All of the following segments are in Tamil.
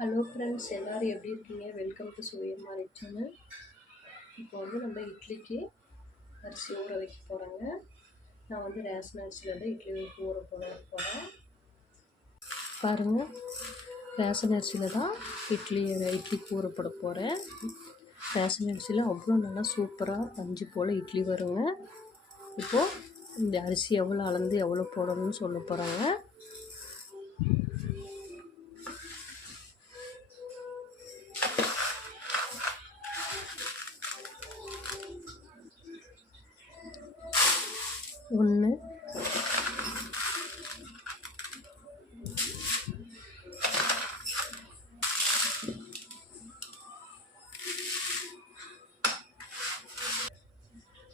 ஹலோ ஃப்ரெண்ட்ஸ், எல்லோரும் எப்படி இருக்கீங்க? Welcome to Suyamari channel. இப்போ வந்து நம்ம இட்லிக்கு அரிசி ஊற வைக்க போகிறோங்க. நான் வந்து ரேஷன் அரிசியில் தான் இட்லி ஊற போகிறேன். பாருங்கள், ரேஷன் அரிசியில் தான் இட்லிக்கு ஊற போட போகிறேன். ரேஷன் அரிசியில் அவ்வளோ நல்லா சூப்பராக பஞ்சு போல் இட்லி வருங்க. இப்போது இந்த அரிசி எவ்வளோ அளந்து எவ்வளோ போடணும்னு சொல்ல போகிறாங்க. ஒன்று,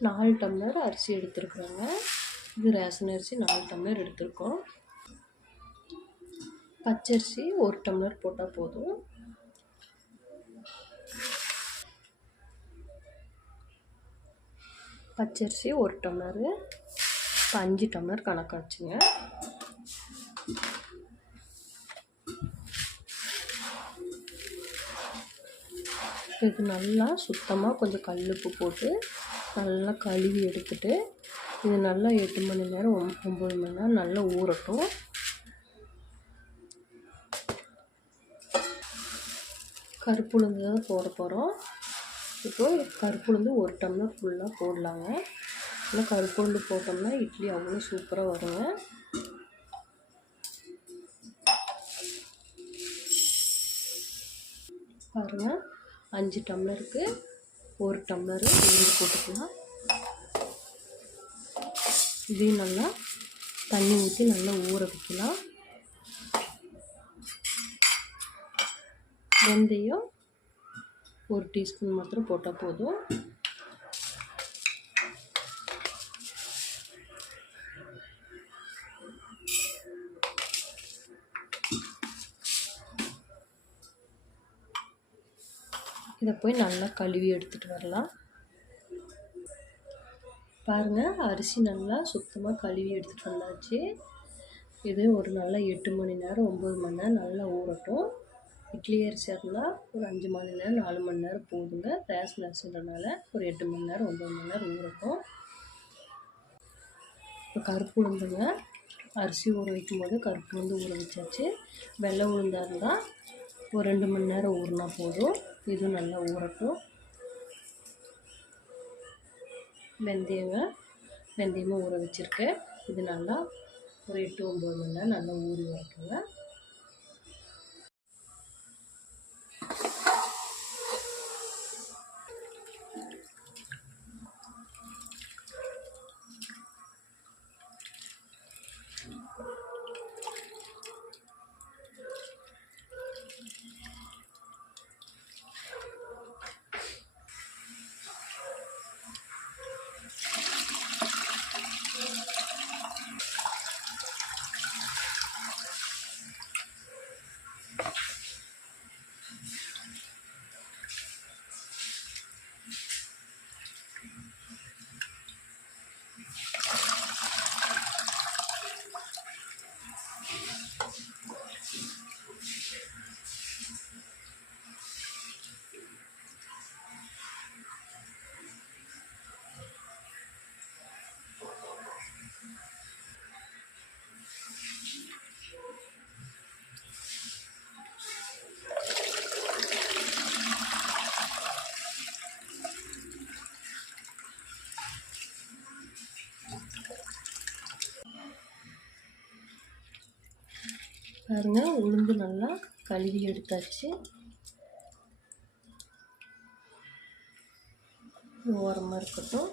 நாலு டம்ளர் அரிசி எடுத்துருக்குறோங்க. இது ரேஷன் அரிசி 4 டம்ளர் எடுத்துருக்கோம். பச்சரிசி 1 டம்ளர் போட்டால் போதும். பச்சரிசி 1 டம்ளரு, இப்போ 5 டம்ளர் கணக்காச்சுங்க. இது நல்லா சுத்தமாக கொஞ்சம் கல்லுப்பு போட்டு நல்லா கழுவி எடுத்துட்டு இது நல்லா 8 மணி நேரம் 9 மணி நேரம் நல்லா ஊறட்டும். கருப்புளுந்து தான் போட போகிறோம். இப்போது கருப்புளுந்து 1 டம்ளர் ஃபுல்லாக போடலாங்க. ஆனால் கருப்புளுந்து போட்டோம்னா இட்லி அவ்வளோ சூப்பராக வருங்க. பாருங்கள், 5 டம்ளருக்கு 1 டம்ளரு உளுந்து போட்டுக்கலாம். இதையும் நல்லா தண்ணி ஊற்றி நல்லா ஊற வைக்கலாம். வெந்தயம் 1 டீஸ்பூன் மாத்திரம் போட்டால் போதும். இதை போய் நல்லா கழுவி எடுத்துகிட்டு வரலாம். பாருங்கள், அரிசி நல்லா சுத்தமாக கழுவி எடுத்துகிட்டு வந்தாச்சு. இது ஒரு நல்லா 8 மணி நேரம் 9 மணி நேரம் நல்லா ஊறட்டும். இட்லி அரிசி இருந்தால் ஒரு 5 மணி நேரம் 4 மணி நேரம் போதுங்க. ரேஷன் அரிசின்றனால ஒரு 8 மணி நேரம் 9 மணி நேரம் ஊறட்டும். இப்போ கருப்பு உளுந்துங்க, அரிசி ஊற வைக்கும் போது கருப்பு உளுந்து ஊற வச்சாச்சு. வெள்ளை உளுந்தாக இருந்தால் ஒரு 2 மணி நேரம் ஊறினா போதும். இதுவும் நல்லா ஊறட்டும். வெந்தயமும் ஊற வச்சுருக்கேன். இது நல்லா ஒரு 8-9 மணி நேரம் நல்லா ஊறி வரட்டுங்க. பாருங்கள், உளுந்து நல்லா கழுவி எடுத்தாச்சு. ஓரமாக இருக்கட்டும்.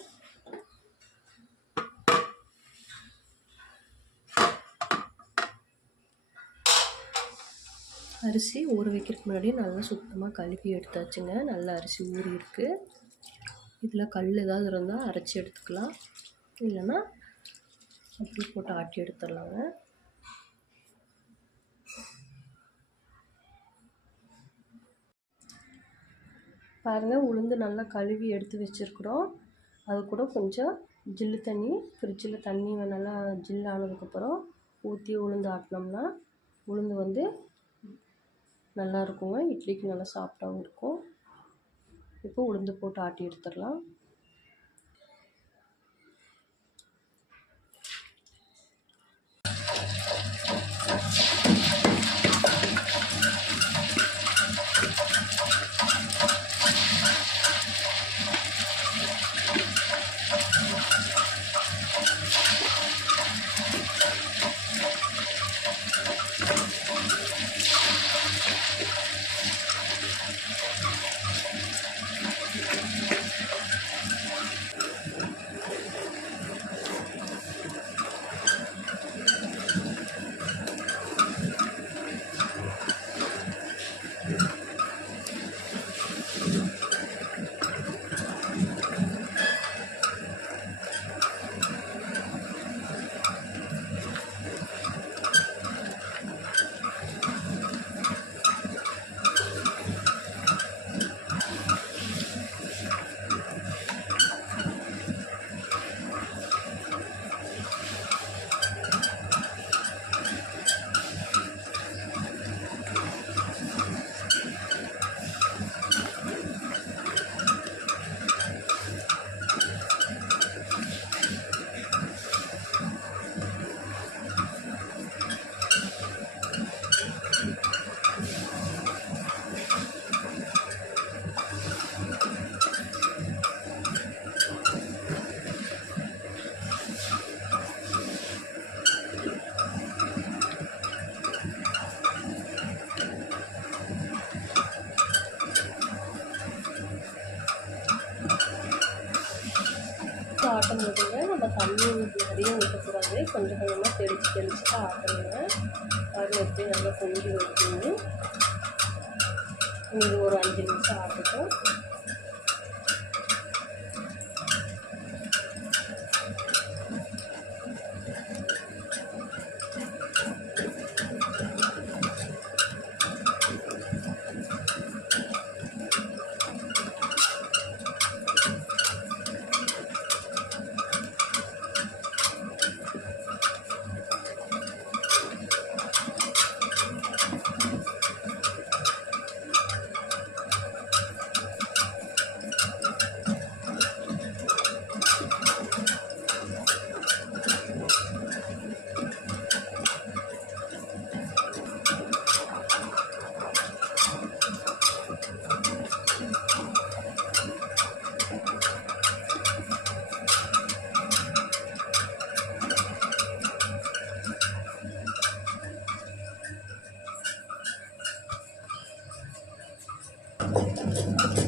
அரிசி ஊற வைக்கிறதுக்கு முன்னாடி நல்லா சுத்தமாக கழுவி எடுத்தாச்சுங்க. நல்லா அரிசி ஊறி இருக்குது. இதில் கல் ஏதாவது இருந்தால் அரைச்சி எடுத்துக்கலாம், இல்லைன்னா அப்படி போட்டு ஆட்டி எடுத்துடலாங்க. பாருங்கள், உளுந்து நல்லா கழுவி எடுத்து வச்சுருக்குறோம். அது கூட கொஞ்சம் ஜில்லு தண்ணி, ஃப்ரிட்ஜில் தண்ணி நல்லா ஜில் ஆனதுக்கப்புறம் ஊற்றி உளுந்து ஆட்டினோம்னா உளுந்து வந்து நல்லா இருக்குங்க. இட்லிக்கு நல்லா சாஃப்டாகவும் இருக்கும். இப்போ உளுந்து போட்டு ஆட்டி எடுத்துடலாம். ஆட்டும் போதுங்க நம்ம தண்ணி நிறைய ஊற்றக்கூடாது. கொஞ்சம் கொஞ்சமாக தெளிச்சுட்டு ஆட்டணுங்க. அது எப்படி நல்லா பொங்கி வைக்கணும். இது ஒரு 5 நிமிஷம் ஆகட்டும்.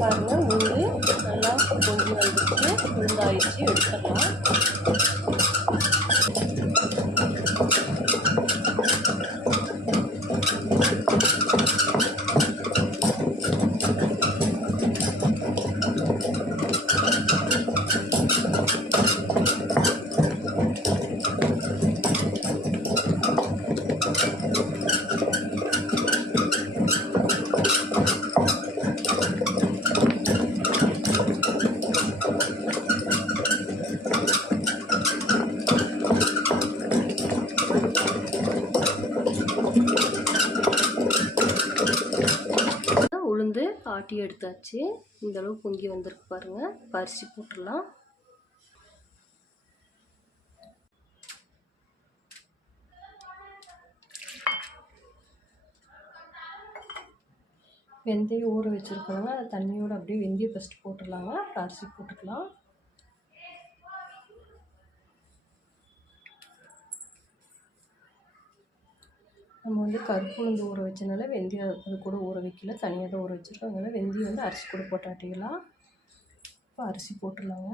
பாருங்கள், உளுந்து நல்லா பொங்கி வந்துடுச்சு. உளுந்தாயிடுச்சு, எடுத்துடலாம். உளுந்து ஆட்டி எடுத்தாச்சு. இந்த அளவு பொங்கி வந்திருக்கு பாருங்கள். அரிசி போட்டுடலாம். வெந்தயம் ஊற வச்சுருக்கோங்க. அது தண்ணியோடு அப்படியே வெந்தயம் ஃபஸ்ட்டு போட்டுடலாங்க. அப்புறம் அரிசி போட்டுக்கலாம். நம்ம வந்து கருப்பு உளுந்து ஊற வச்சனால வெந்தயம் அது கூட ஊற வைக்கல, தனியாக தான் ஊற வச்சுருக்கோம். அதனால் வெந்தயம் வந்து அரிசி கூட போட்டாட்டிக்கலாம். இப்போ அரிசி போட்டுடலாங்க.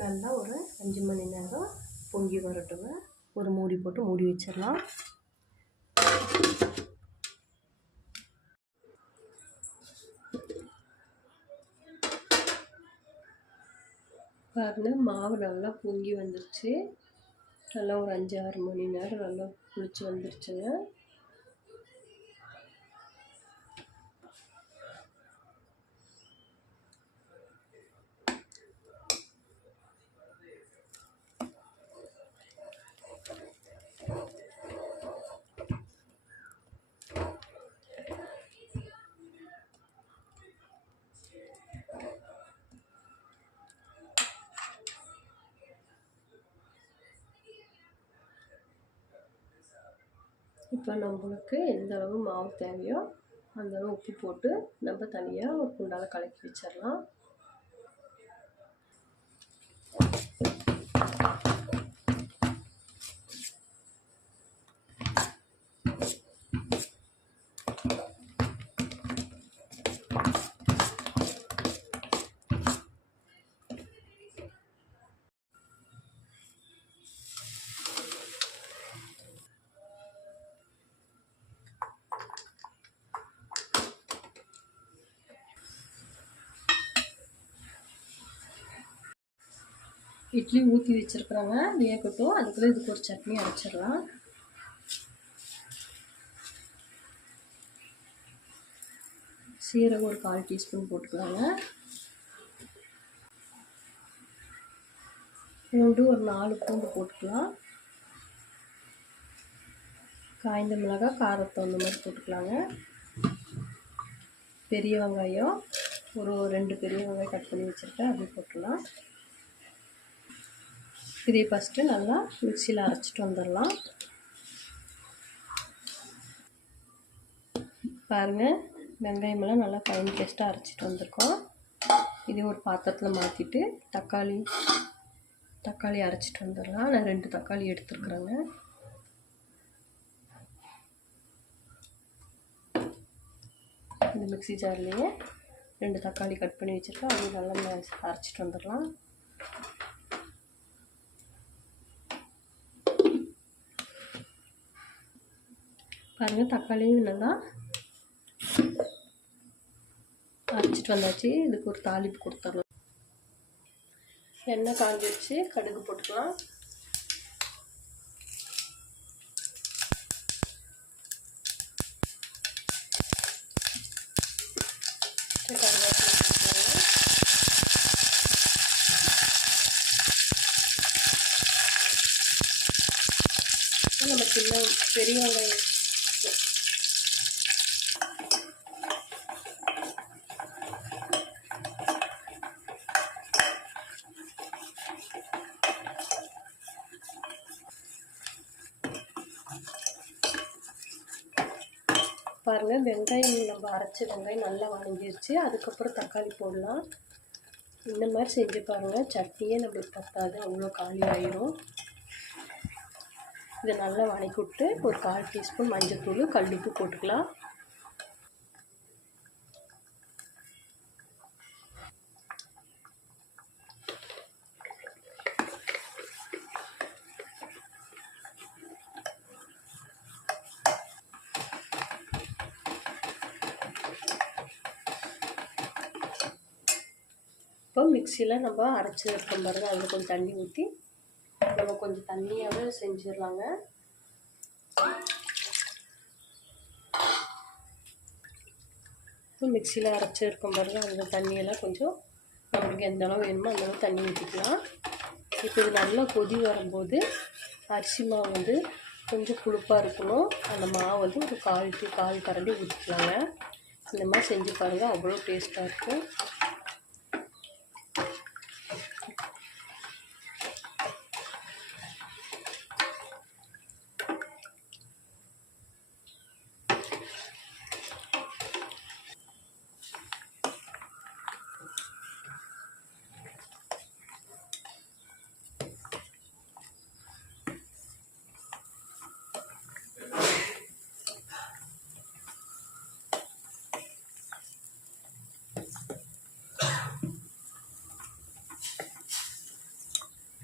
நல்லா ஒரு 5 மணி நேரம் பொங்கி வரட்டுங்க. ஒரு மூடி போட்டு மூடி வச்சிடலாம். பாருங்கள், மாவு நல்லா பொங்கி வந்துருச்சு. நல்லா ஒரு 5-6 மணி நேரம் நல்லா புளிச்சு வந்துருச்சுங்க. இப்போ நம்மளுக்கு எந்த அளவு மாவு தேவையோ அந்த அளவு உப்பு போட்டு நம்ம தனியாக ஒரு குண்டால கலக்கி வச்சிடலாம். இட்லி ஊற்றி வச்சுருக்குறாங்க, வேகட்டும். அதுக்குள்ளே இதுக்கு ஒரு சட்னி அரைச்சிடலாம். சீரகம் ஒரு 1/4 டீஸ்பூன் போட்டுக்கலாங்க. பூண்டு ஒரு 4 பூண்டு போட்டுக்கலாம். காய்ந்த மிளகாய் காரத்தை அந்த மாதிரி போட்டுக்கலாங்க. பெரிய வெங்காயம் ஒரு 2 பெரிய வெங்காயம் கட் பண்ணி வச்சுருக்கேன், அப்படி போட்டுக்கலாம். இதை ஃபஸ்ட்டு நல்லா மிக்சியில் அரைச்சிட்டு வந்துடலாம். பாருங்கள், வெங்காயமெல்லாம் நல்லா ஃபைன் பேஸ்ட்டாக அரைச்சிட்டு வந்திருக்கோம். இது ஒரு பாத்திரத்தில் மாற்றிட்டு தக்காளி அரைச்சிட்டு வந்துடலாம். நான் 2 தக்காளி எடுத்துருக்குறேங்க. இந்த மிக்சி ஜார்லேயே 2 தக்காளி கட் பண்ணி வச்சுருக்கேன், அது நல்லா அரைச்சிட்டு வந்துடலாம். பாருங்கள், தக்காளியும் நல்லா அரைச்சிட்டு வந்தாச்சு. இதுக்கு ஒரு தாளிப்பு கொடுத்துடலாம். எண்ணெய் காஞ்சி வச்சு கடுகு போட்டுக்கலாம். நம்ம சின்ன பெரிய வெங்காயம் பாருங்கள், வெங்காயம் நம்ம அரைச்ச வெங்காயம் நல்லா வதங்கிருச்சு. அதுக்கப்புறம் தக்காளி போடலாம். இந்த மாதிரி செஞ்சு பாருங்கள், சட்னியே நம்மளுக்கு பத்தாது, அவ்வளோ காலி ஆயிடும். இதை நல்லா வதக்கி விட்டு ஒரு 1/4 டீஸ்பூன் மஞ்சள்தூள், கல்லுப்பு போட்டுக்கலாம். இப்போ மிக்சியில் நம்ம அரைச்சி வைக்கும் பாருங்க, அதில் கொஞ்சம் தண்ணி ஊற்றி நம்ம கொஞ்சம் தண்ணியாகவே செஞ்சிடலாங்க. இப்போ மிக்சியில் அரைச்சி இருக்கும் பாருங்க, அந்த தண்ணியெல்லாம் கொஞ்சம் நம்மளுக்கு எந்த அளவு வேணுமோ அந்த அளவு தண்ணி ஊற்றிக்கலாம். இப்போ இது நல்லா கொதி வரும்போது அரிசி மாவு வந்து கொஞ்சம் புளிப்பாக இருக்கணும். அந்த மாவு வந்து ஒரு 1/4 கரண்டி ஊற்றிக்கலாங்க. இந்த மாதிரி செஞ்சு பாருங்கள், அவ்வளோ டேஸ்ட்டாக இருக்கும்.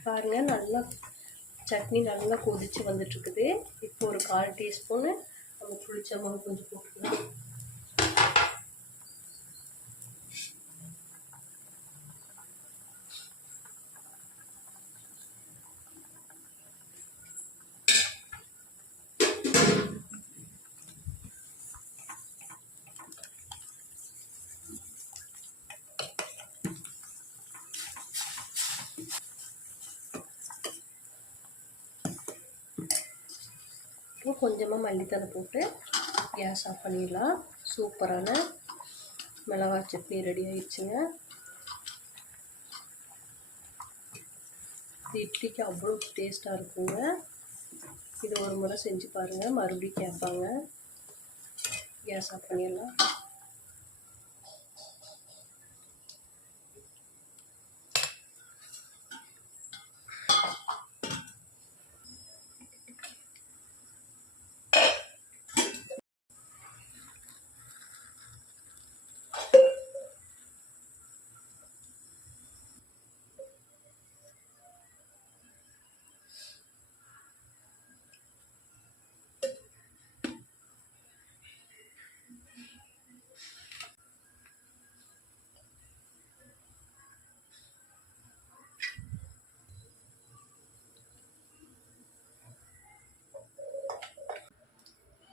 பாருங்கள், நல்லா சட்னி நல்லா கொதித்து வந்துட்டுருக்குது. இப்போ ஒரு 1/4 டீஸ்பூனு நம்ம புளிச்ச மாவு கொஞ்சம் போட்டுக்கலாம். கொஞ்சமாக மல்லித்தலை போட்டு கேஸ் ஆஃப் பண்ணிடலாம். சூப்பரான மிளகாய் சட்னி ரெடி ஆயிடுச்சுங்க. இது இட்லிக்கு அவ்வளோ டேஸ்ட்டாக இருக்குங்க. இது ஒரு முறை செஞ்சு பாருங்கள், மறுபடியும் கேட்பாங்க. கேஸ் ஆஃப் பண்ணிடலாம்.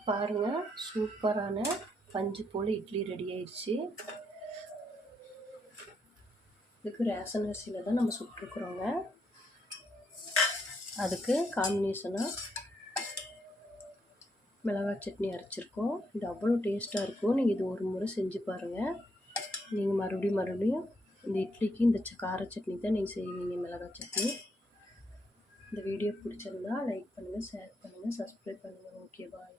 பாருங்கள், சூப்பரான பஞ்சு போல் இட்லி ரெடி ஆயிடுச்சு. இதுக்கு ரேஷன் அரிசியில் தான் நம்ம சுட்டுருக்குறோங்க. அதுக்கு காம்பினேஷனாக மிளகாய் சட்னி அரைச்சிருக்கோம். இது அவ்வளோ டேஸ்ட்டாக இருக்கும். நீங்கள் இது ஒரு முறை செஞ்சு பாருங்கள். நீங்கள் மறுபடியும் இந்த இட்லிக்கு இந்த கார சட்னி தான் நீங்கள் செய்வீங்க, மிளகாய் சட்னி. இந்த வீடியோ பிடிச்சிருந்தா லைக் பண்ணுங்கள், ஷேர் பண்ணுங்கள், சப்ஸ்கிரைப் பண்ணுங்கள். ஓகே, பாய்.